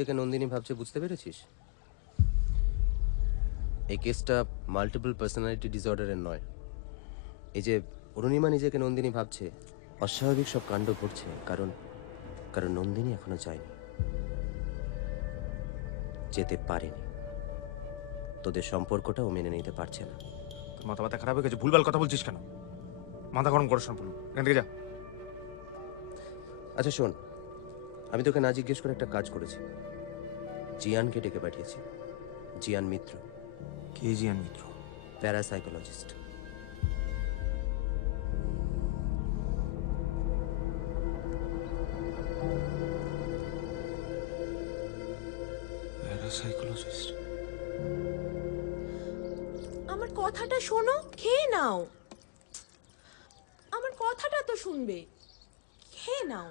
নিজেকে নন্দিনী ভাবছে বুঝতে পেরেছিস? এই কেসটা মাল্টিপল পার্সোনালিটি ডিসঅর্ডারের নয়। এই যে অরুণিমা নিজেকে নন্দিনী ভাবছে, অস্বাভাবিক সব কাণ্ড ঘটছে কারণ কারণ নন্দিনী এখনো যায়নি, যেতে পারেনি। তোদের সম্পর্কটা ও মেনে নিতে পারছে না। তোর মাথা ব্যথা খারাপ হয়ে গেছে, ভুলভাল কথা বলছিস কেন? মাথা গরম করিস না বলুন, এখান থেকে যা। আচ্ছা শোন, আমি তোকে না জিজ্ঞেস করে একটা কাজ করেছি। জিয়ানকে ডেকে পাঠিয়েছি। জিয়ান মিত্র, কে জিয়ান মিত্র? প্যারাসাইকোলজিস্ট। প্যারাসাইকোলজিস্ট? আমার কথাটা শোনো, খেয়ে নাও। আমার কথাটা তো শুনবে, খেয়ে নাও।